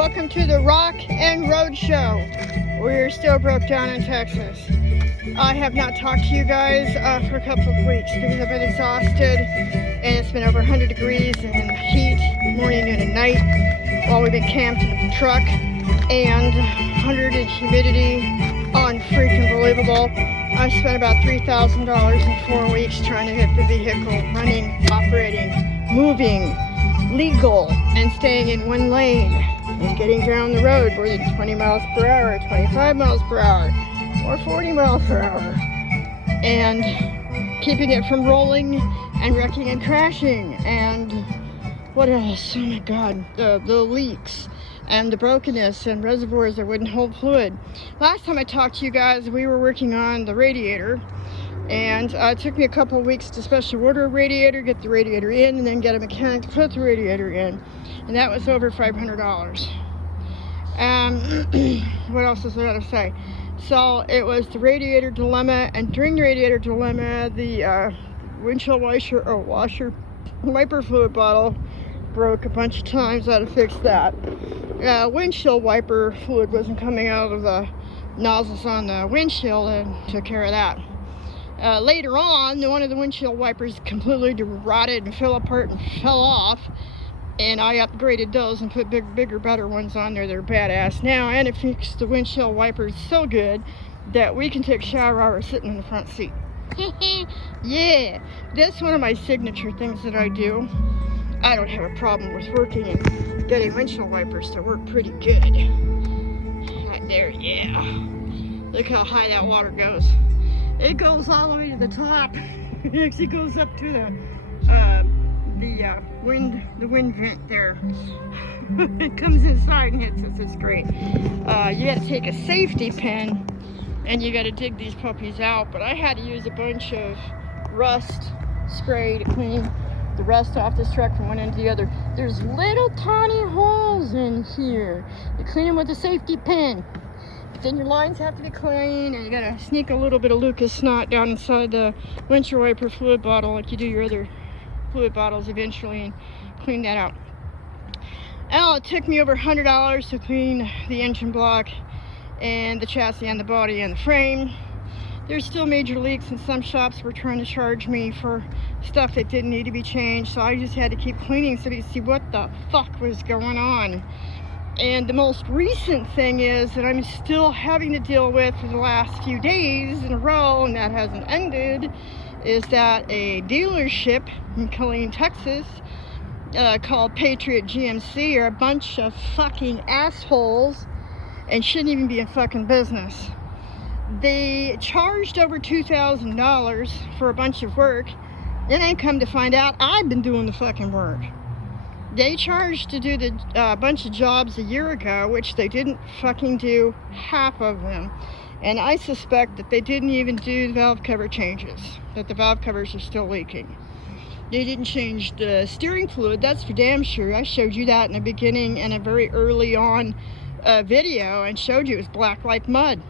Welcome to the Rock and Road Show. We're still broke down in Texas. I have not talked to you guys for a couple of weeks because I've been exhausted and it's been over 100 degrees and heat morning, noon, and night while we've been camped in the truck, and 100 in humidity. Unfreaking believable. I spent about $3,000 in 4 weeks trying to get the vehicle running, operating, moving, legal, and staying in one lane and getting down the road more than 20 miles per hour, 25 miles per hour, or 40 miles per hour, and keeping it from rolling and wrecking and crashing. And what else? Oh my God, the leaks and the brokenness and reservoirs that wouldn't hold fluid. Last time I talked to you guys, we were working on the radiator, and it took me a couple of weeks to specially order a radiator, get the radiator in, and then get a mechanic to put the radiator in, and that was over $500. What else is there to say? So it was the radiator dilemma, and during the radiator dilemma, the windshield washer wiper fluid bottle broke a bunch of times. I had to fix that. Windshield wiper fluid wasn't coming out of the nozzles on the windshield, and took care of that. Later on, one of the windshield wipers completely rotted and fell apart and fell off, and I upgraded those and put bigger, better ones on there. They're badass now, and it fixed the windshield wipers so good that we can take a shower while we're sitting in the front seat. Yeah, that's one of my signature things that I do. I don't have a problem with working and getting windshield wipers to work pretty good. Right there, yeah. Look how high that water goes. It goes all the way to the top. It actually goes up to the wind vent there. It comes inside and hits us. It's great. You got to take a safety pin and you got to dig these puppies out. But I had to use a bunch of rust spray to clean the rust off this truck from one end to the other. There's little tiny holes in here. You clean them with a safety pin. But then your lines have to be clean, and you gotta sneak a little bit of Lucas snot down inside the windshield wiper fluid bottle like you do your other fluid bottles eventually, and clean that out. Oh, it took me over $100 to clean the engine block and the chassis and the body and the frame. There's still major leaks, and some shops were trying to charge me for stuff that didn't need to be changed, so I just had to keep cleaning so to see what the fuck was going on. And the most recent thing is that I'm still having to deal with for the last few days in a row, and that hasn't ended, is that a dealership in Killeen, Texas, called Patriot GMC, are a bunch of fucking assholes and shouldn't even be in fucking business. They charged over $2,000 for a bunch of work, and then come to find out I've been doing the fucking work. They charged to do the bunch of jobs a year ago, which they didn't fucking do half of them. And I suspect that they didn't even do the valve cover changes, that the valve covers are still leaking. They didn't change the steering fluid, that's for damn sure. I showed you that in the beginning in a very early on video, and showed you it was black like mud.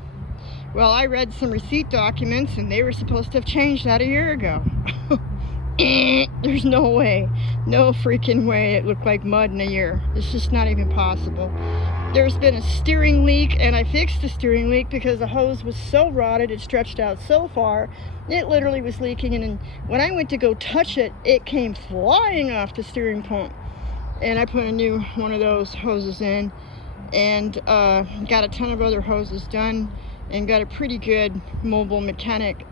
Well, I read some receipt documents, and they were supposed to have changed that a year ago. There's no way, no freaking way it looked like mud in a year. It's just not even possible. There's been a steering leak, and I fixed the steering leak because the hose was so rotted, it stretched out so far, it literally was leaking, and when I went to go touch it, it came flying off the steering pump. And I put a new one of those hoses in, and got a ton of other hoses done, and got a pretty good mobile mechanic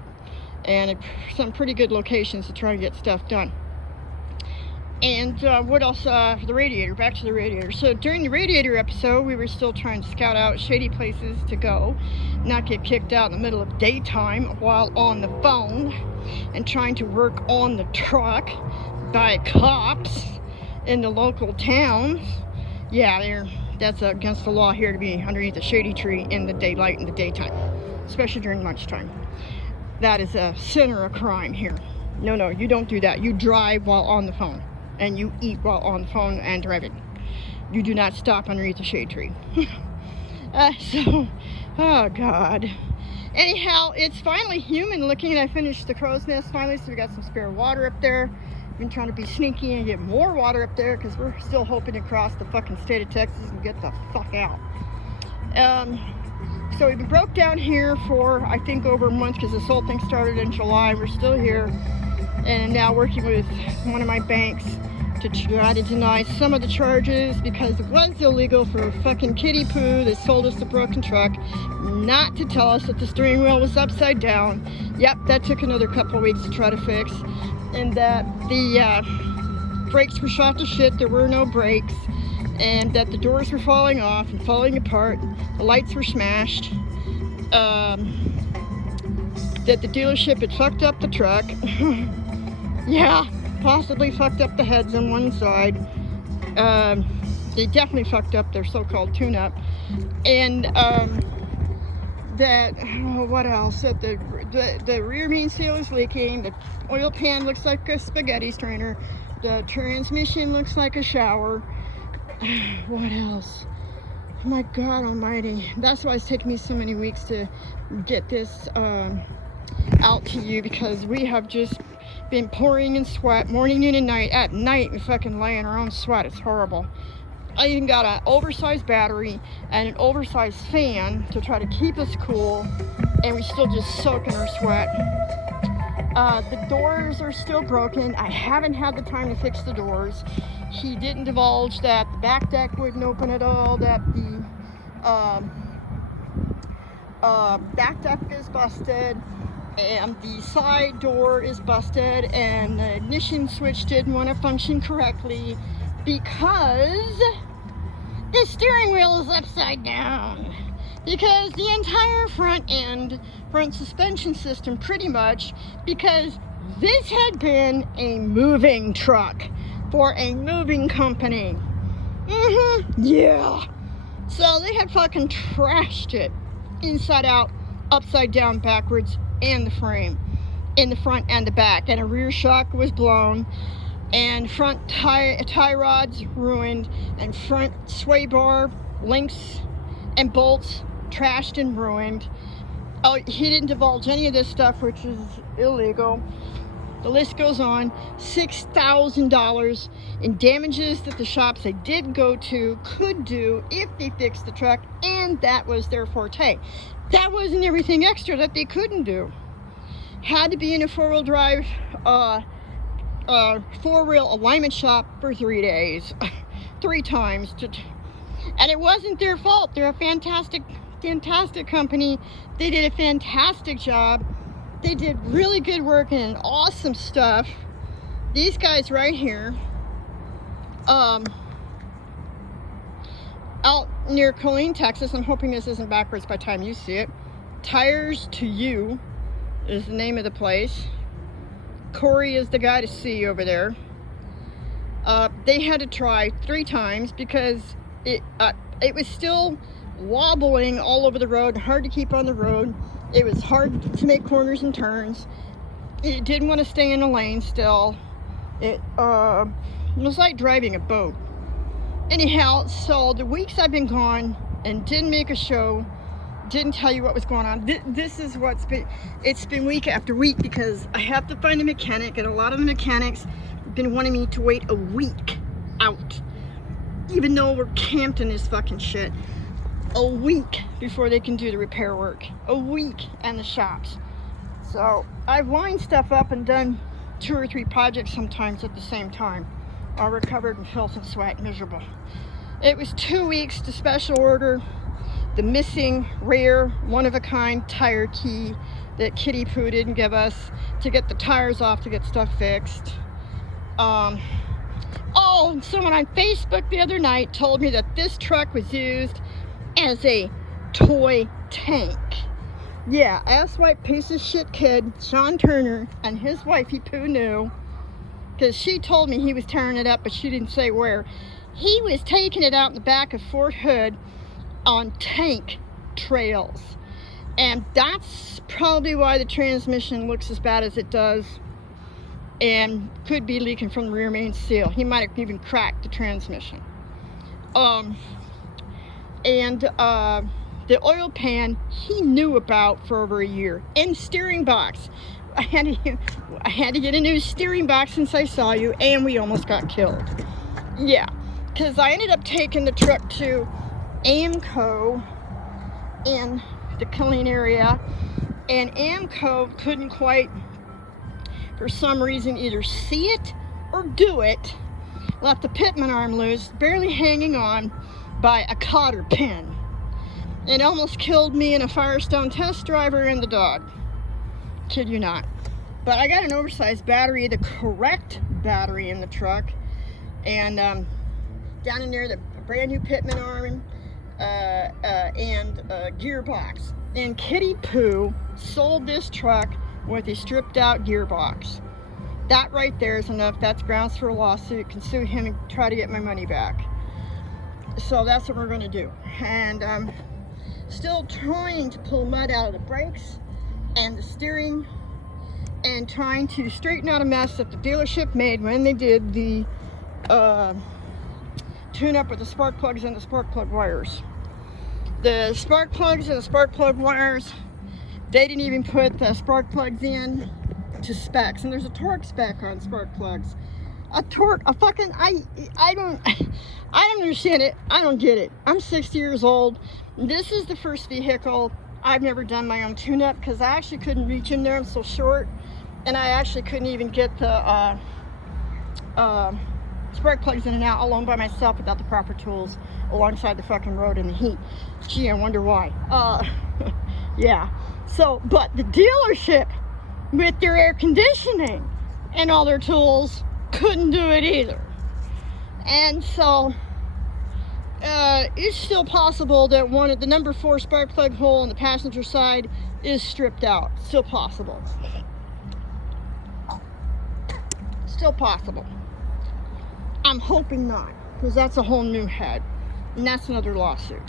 and some pretty good locations to try and get stuff done. And what else for the radiator? Back to the radiator. So during the radiator episode, we were still trying to scout out shady places to go, not get kicked out in the middle of daytime while on the phone, and trying to work on the truck by cops in the local towns. Yeah, that's against the law here to be underneath a shady tree in the daylight in the daytime, especially during lunchtime. That is a sin or a crime here. No, you don't do that. You drive while on the phone, and you eat while on the phone and driving. You do not stop underneath a shade tree. Oh God. Anyhow, it's finally human looking, and I finished the crow's nest finally, so we got some spare water up there. Been trying to be sneaky and get more water up there because we're still hoping to cross the fucking state of Texas and get the fuck out. So we've been broke down here for, I think, over a month because this whole thing started in July. We're still here and now working with one of my banks to try to deny some of the charges because it was illegal for a fucking kiddie poo that sold us the broken truck not to tell us that the steering wheel was upside down. Yep, that took another couple of weeks to try to fix. And that the brakes were shot to shit, there were no brakes, and that the doors were falling off and falling apart, the lights were smashed, that the dealership had fucked up the truck. Yeah, possibly fucked up the heads on one side. They definitely fucked up their so-called tune-up. And that, oh, what else? That the rear main seal is leaking, the oil pan looks like a spaghetti strainer, the transmission looks like a shower. What else? Oh my God almighty. That's why it's taken me so many weeks to get this out to you, because we have just been pouring in sweat morning, noon, and night. At night, we fucking lay in our own sweat. It's horrible. I even got an oversized battery and an oversized fan to try to keep us cool, and we still just soak in our sweat. The doors are still broken. I haven't had the time to fix the doors. He didn't divulge that the back deck wouldn't open at all, that the back deck is busted, and the side door is busted, and the ignition switch didn't want to function correctly because the steering wheel is upside down. Because the entire front suspension system, pretty much, because this had been a moving truck for a moving company. Yeah. So they had fucking trashed it inside out, upside down, backwards, and the frame, in the front and the back, and a rear shock was blown, and front tie rods ruined, and front sway bar links and bolts trashed and ruined. Oh, he didn't divulge any of this stuff, which is illegal. The list goes on. $6,000 in damages that the shops they did go to could do if they fixed the truck, and that was their forte. That wasn't everything extra that they couldn't do. Had to be in a four-wheel drive, four-wheel alignment shop for 3 days, 3 times. And it wasn't their fault. They're a fantastic company. They did a fantastic job. They did really good work and awesome stuff. These guys right here, out near Colleen, Texas, I'm hoping this isn't backwards by the time you see it. Tires to You is the name of the place. Corey is the guy to see over there. They had to try 3 times because it was still wobbling all over the road, hard to keep on the road. It was hard to make corners and turns. It didn't want to stay in the lane still. It was like driving a boat. Anyhow, so the weeks I've been gone and didn't make a show, didn't tell you what was going on. This is what's been, it's been week after week because I have to find a mechanic, and a lot of the mechanics have been wanting me to wait a week out, even though we're camped in this fucking shit. A week before they can do the repair work. A week and the shops. So I've lined stuff up and done 2 or 3 projects sometimes at the same time. All recovered in filth and sweat, miserable. It was 2 weeks to special order the missing rare one-of-a-kind tire key that Kitty Poo didn't give us to get the tires off to get stuff fixed. Oh, someone on Facebook the other night told me that this truck was used as a toy tank. Yeah, asswipe piece of shit kid Sean Turner and his wifey Pooh knew, because she told me he was tearing it up, but she didn't say where. He was taking it out in the back of Fort Hood on tank trails, and that's probably why the transmission looks as bad as it does and could be leaking from the rear main seal. He might have even cracked the transmission. The oil pan he knew about for over a year. And steering box. I had to get a new steering box since I saw you, and we almost got killed. Yeah, because I ended up taking the truck to AMCO in the Killeen area, and AMCO couldn't quite, for some reason, either see it or do it. Left the pitman arm loose, barely hanging on by a cotter pin. It almost killed me and a Firestone test driver and the dog. Kid you not. But I got an oversized battery, the correct battery in the truck, and down in there the brand new pitman arm and gearbox. And Kitty Pooh sold this truck with a stripped out gearbox. That right there is enough. That's grounds for a lawsuit. Can sue him and try to get my money back. So that's what we're going to do. And still trying to pull mud out of the brakes and the steering, and trying to straighten out a mess that the dealership made when they did the tune up with the spark plugs and the spark plug wires. The spark plugs and the spark plug wires, they didn't even put the spark plugs in to specs, and there's a torque spec on spark plugs. I don't understand it. I don't get it. I'm 60 years old. This is the first vehicle I've never done my own tune-up, because I actually couldn't reach in there. I'm so short, and I actually couldn't even get the spark plugs in and out alone by myself without the proper tools alongside the fucking road in the heat. Gee, I wonder why. Yeah. So, but the dealership with their air conditioning and all their tools couldn't do it either. And so it's still possible that one of the number 4 spark plug hole on the passenger side is stripped out. Still possible. Still possible. I'm hoping not, because that's a whole new head, and that's another lawsuit.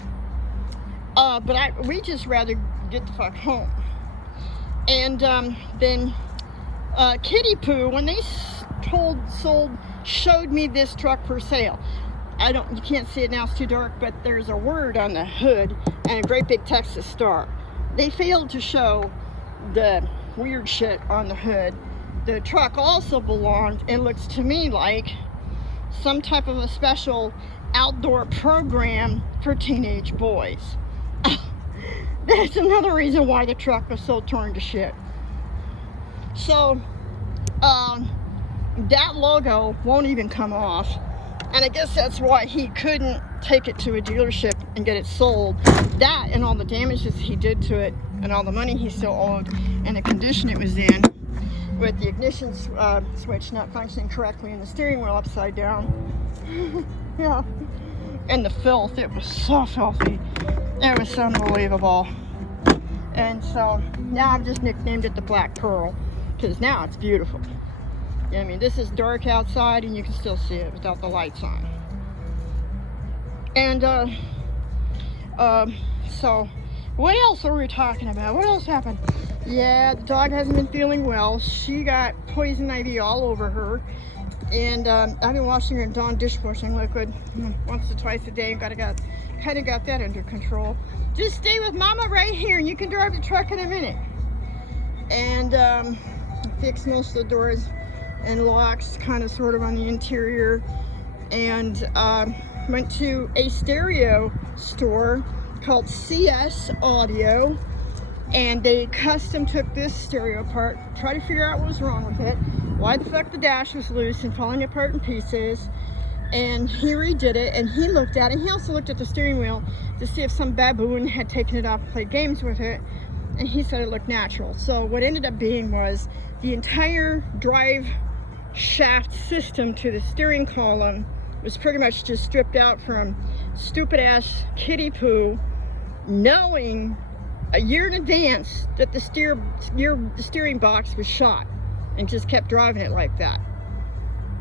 But we just rather get the fuck home. And then Kitty Pooh, when they showed me this truck for sale. You can't see it now, it's too dark, but there's a word on the hood and a great big Texas star. They failed to show the weird shit on the hood. The truck also belonged, it looks to me like, some type of a special outdoor program for teenage boys. That's another reason why the truck was so torn to shit. So, that logo won't even come off, and I guess that's why he couldn't take it to a dealership and get it sold. That and all the damages he did to it and all the money he still owed and the condition it was in, with the ignition switch not functioning correctly and the steering wheel upside down. Yeah, and the filth, it was so filthy. It was unbelievable. And so now I've just nicknamed it the Black Pearl, because now it's beautiful. I mean, this is dark outside and you can still see it without the lights on. And so what else are we talking about? What else happened? Yeah, the dog hasn't been feeling well. She got poison ivy all over her, and I've been washing her in Dawn dishwashing liquid once or twice a day, and kind of got that under control. Just stay with Mama right here, and you can drive the truck in a minute. And fix most of the doors and locks, kind of sort of on the interior, and went to a stereo store called CS Audio, and they custom took this stereo apart, tried to figure out what was wrong with it, why the fuck the dash was loose and falling apart in pieces, and he redid it. And he looked at it, he also looked at the steering wheel to see if some baboon had taken it off and played games with it, and he said it looked natural. So what ended up being was the entire drive shaft system to the steering column was pretty much just stripped out from stupid ass Kitty Pooh, knowing a year in advance that the steering box was shot, and just kept driving it like that.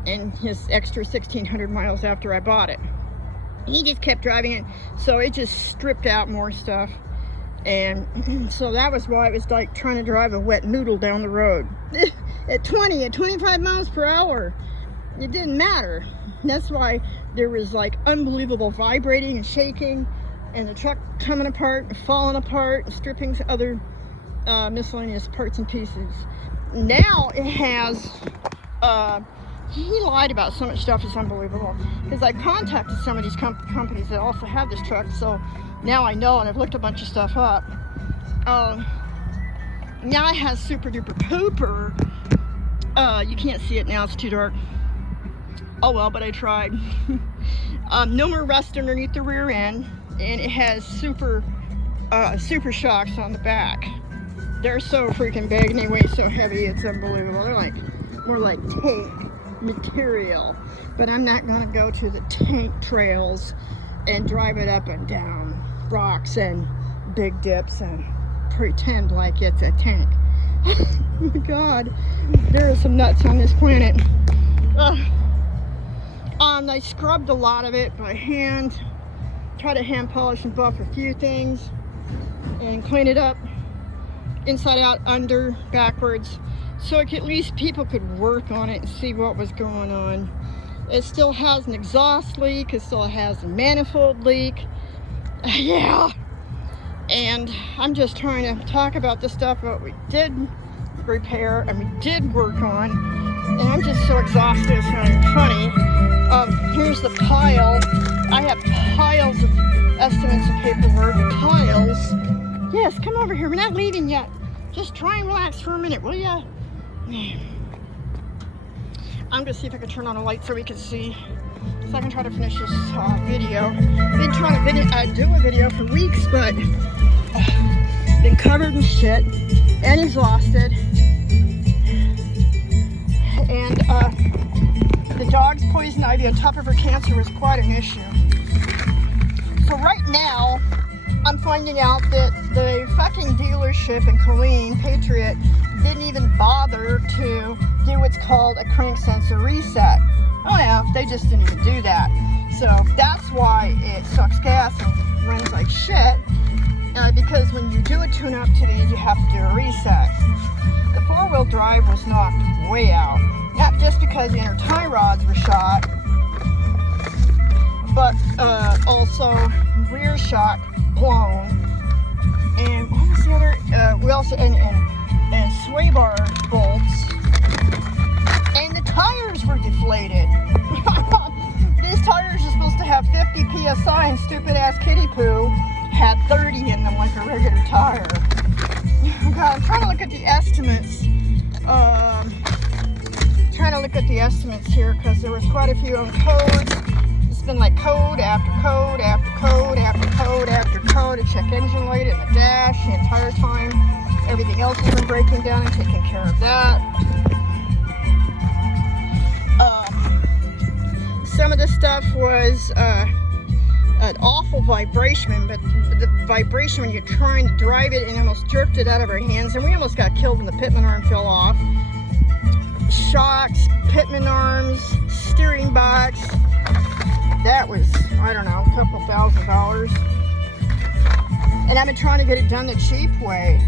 And his extra 1,600 miles after I bought it, he just kept driving it, so it just stripped out more stuff. And so that was why it was like trying to drive a wet noodle down the road at 25 miles per hour. It didn't matter. That's why there was like unbelievable vibrating and shaking, and the truck coming apart and falling apart and stripping other miscellaneous parts and pieces. Now it has, he lied about so much stuff, it's unbelievable. Because I contacted some of these companies that also have this truck, so now I know, and I've looked a bunch of stuff up. Now it has super duper pooper. You can't see it now, it's too dark. Oh well, but I tried. No more rust underneath the rear end, and it has super shocks on the back. They're so freaking big and they weigh so heavy, it's unbelievable. They're like more like tank material. But I'm not gonna go to the tank trails and drive it up and down rocks and big dips and pretend like it's a tank. Oh my God, there are some nuts on this planet. I scrubbed a lot of it by hand, try to hand polish and buff a few things, and clean it up inside out, under, backwards, so at least people could work on it and see what was going on. It still has an exhaust leak, it still has a manifold leak. Yeah, and I'm just trying to talk about the stuff that we did repair and we did work on, and I'm just so exhausted, it's not even funny. Here's the pile. I have piles of estimates and paperwork, piles. Yes, come over here, we're not leaving yet. Just try and relax for a minute, will ya? I'm gonna see if I can turn on a light so we can see, so I can try to finish this video. Been trying to do a video for weeks, but been covered in shit and exhausted. And the dog's poison ivy on top of her cancer was quite an issue. So right now, I'm finding out that the fucking dealership in Killeen, Patriot, didn't even bother to do what's called a crank sensor reset. Oh yeah, they just didn't even do that. So that's why it sucks gas and runs like shit. Because when you do a tune-up to these, you have to do a reset. The four-wheel drive was knocked way out. Not just because the inner tie rods were shot, but also rear shock blown, and what was the other? We also and sway bar bolts, and the tires were deflated. These tires are supposed to have 50 psi, and stupid ass kitty poo had 30 in them like a regular tire. God, I'm trying to look at the estimates. Here because there was quite a few on codes. It's been like code after code after code after code after code. A check engine light in the dash the entire time. Everything else has been breaking down and taking care of that. Some of the stuff was an awful vibration, but the vibration when you're trying to drive it and almost jerked it out of our hands, and we almost got killed when the pitman arm fell off. Shocks, pitman arms, steering box. That was, I don't know, a couple $1,000. And I've been trying to get it done the cheap way.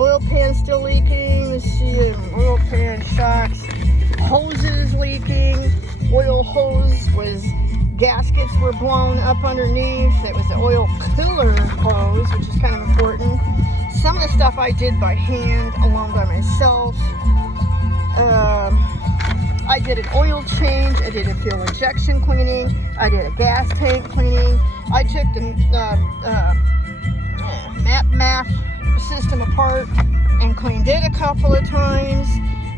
Oil pan still leaking. Let's see, oil pan, shocks, hoses leaking. Oil hose was, gaskets were blown up underneath. It was the oil cooler hose, which is kind of important. Some of the stuff I did by hand, alone by myself. I did an oil change, I did a fuel injection cleaning, I did a gas tank cleaning, I took the MAF system apart and cleaned it a couple of times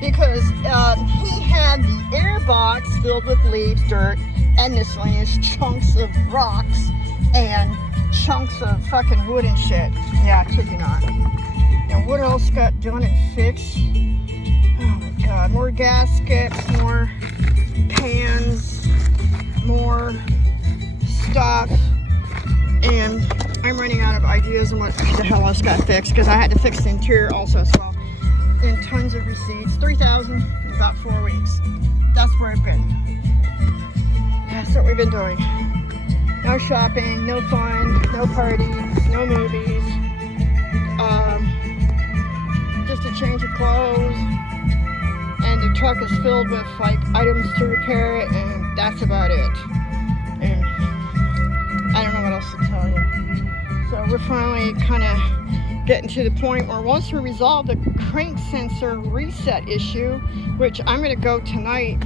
because he had the air box filled with leaves, dirt, and miscellaneous chunks of rocks and chunks of fucking wood and shit. Yeah, I kid you not. And what else got done and fixed? Oh my God, more gaskets, more pans, more stuff, and I'm running out of ideas on what the hell else got fixed because I had to fix the interior also as well. And tons of receipts, $3,000 in about 4 weeks. That's where I've been. That's what we've been doing. No shopping, no fun, no parties, no movies, just a change of clothes. And the truck is filled with like items to repair it, and that's about it. And I don't know what else to tell you. So we're finally kind of getting to the point where once we resolve the crank sensor reset issue, which I'm going to go tonight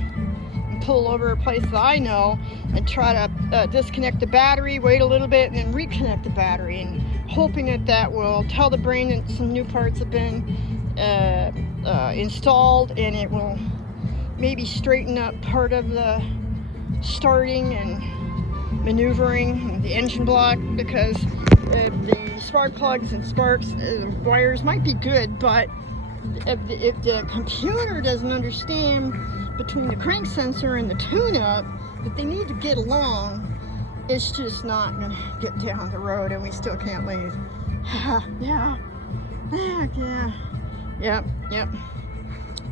and pull over a place that I know and try to disconnect the battery, wait a little bit, and then reconnect the battery, and hoping that that will tell the brain that some new parts have been installed, and it will maybe straighten up part of the starting and maneuvering the engine block, because the spark plugs and sparks wires might be good, but if the computer doesn't understand between the crank sensor and the tune-up that they need to get along, it's just not gonna get down the road, and we still can't leave.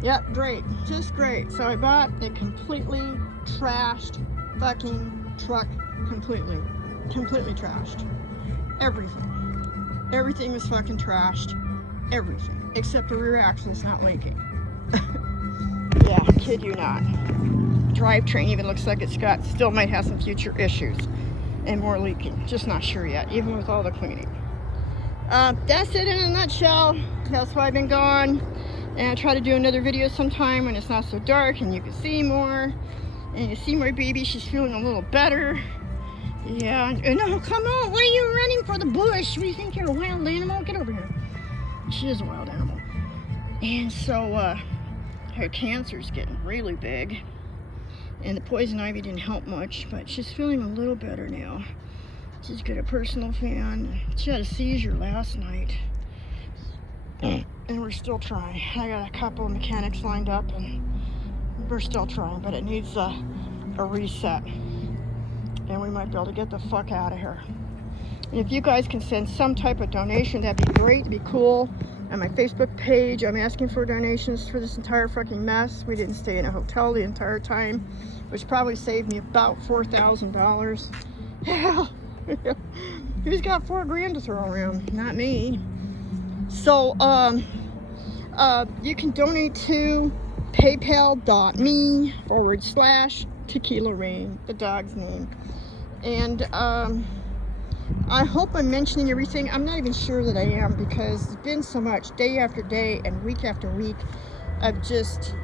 Yep, great, just great. So I bought a completely trashed fucking truck, completely trashed. Everything was fucking trashed. Everything, except the rear axle's not leaking. Yeah, kid you not. Drivetrain even looks like it's got, still might have some future issues and more leaking. Just not sure yet, even with all the cleaning. That's it in a nutshell. That's why I've been gone. And I'll try to do another video sometime when it's not so dark and you can see more. And you see my baby, she's feeling a little better. Yeah, no, come on, why are you running for the bush? What do you think, you're a wild animal? Get over here. She is a wild animal. And so, her cancer's getting really big. And the poison ivy didn't help much, but she's feeling a little better now. She's got a personal fan. She had a seizure last night. And we're still trying. I got a couple of mechanics lined up, and we're still trying, but it needs a reset. And we might be able to get the fuck out of here. And if you guys can send some type of donation, that'd be great, it'd be cool. On my Facebook page, I'm asking for donations for this entire fucking mess. We didn't stay in a hotel the entire time, which probably saved me about $4,000. Yeah. Who's got $4 grand to throw around? Not me. So, you can donate to paypal.me/Tequila Rain, the dog's name. And I hope I'm mentioning everything. I'm not even sure that I am, because it's been so much day after day and week after week of just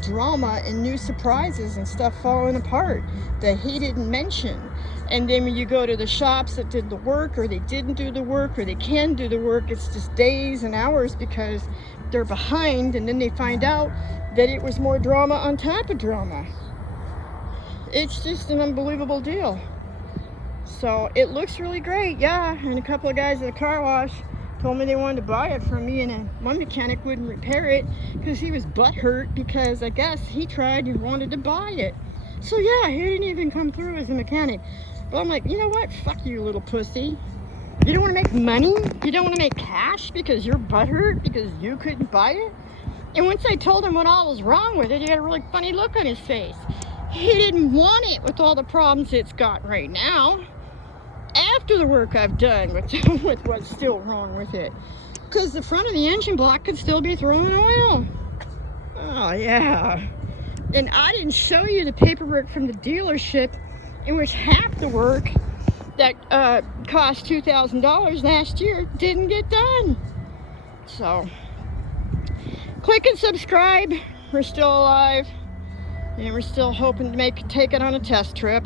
drama and new surprises and stuff falling apart that he didn't mention. And then when you go to the shops that did the work, or they didn't do the work, or they can do the work, it's just days and hours because they're behind, and then they find out that it was more drama on top of drama. It's just an unbelievable deal. So it looks really great, yeah. And a couple of guys at the car wash told me they wanted to buy it from me, and one mechanic wouldn't repair it because he was butthurt because I guess he tried and wanted to buy it. So yeah, he didn't even come through as a mechanic. But I'm like, you know what? Fuck you, little pussy. You don't want to make money? You don't want to make cash because you're butthurt because you couldn't buy it? And once I told him what all was wrong with it, he had a really funny look on his face. He didn't want it with all the problems it's got right now. After the work I've done with what's still wrong with it. Because the front of the engine block could still be throwing oil. Oh, yeah. And I didn't show you the paperwork from the dealership in which half the work that cost $2,000 last year didn't get done. So, click and subscribe. We're still alive. And we're still hoping to take it on a test trip.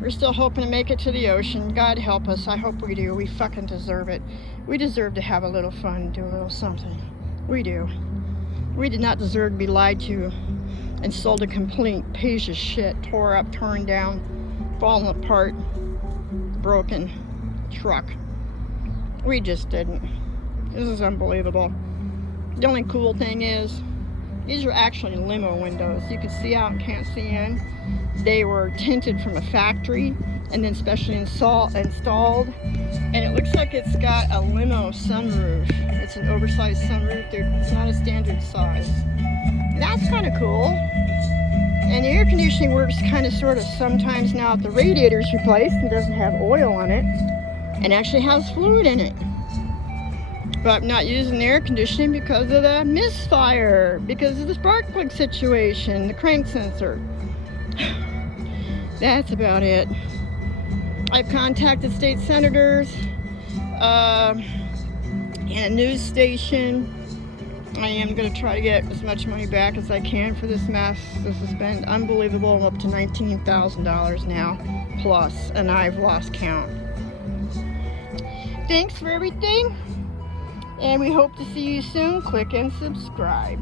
We're still hoping to make it to the ocean. God help us. I hope we do. We fucking deserve it. We deserve to have a little fun, do a little something. We do. We did not deserve to be lied to and sold a complete piece of shit, tore up, torn down, falling apart, broken truck. We just didn't. This is unbelievable. The only cool thing is, these are actually limo windows. You can see out and can't see in. They were tinted from a factory and then specially installed. And it looks like it's got a limo sunroof. It's an oversized sunroof. It's not a standard size. That's kind of cool. And the air conditioning works kind of sort of sometimes now if the radiator's replaced and doesn't have oil on it and actually has fluid in it. But I'm not using the air conditioning because of the misfire, because of the spark plug situation, the crank sensor. That's about it. I've contacted state senators. and a news station. I am going to try to get as much money back as I can for this mess. This has been unbelievable. I'm up to $19,000 now, plus, and I've lost count. Thanks for everything, and we hope to see you soon. Click and subscribe.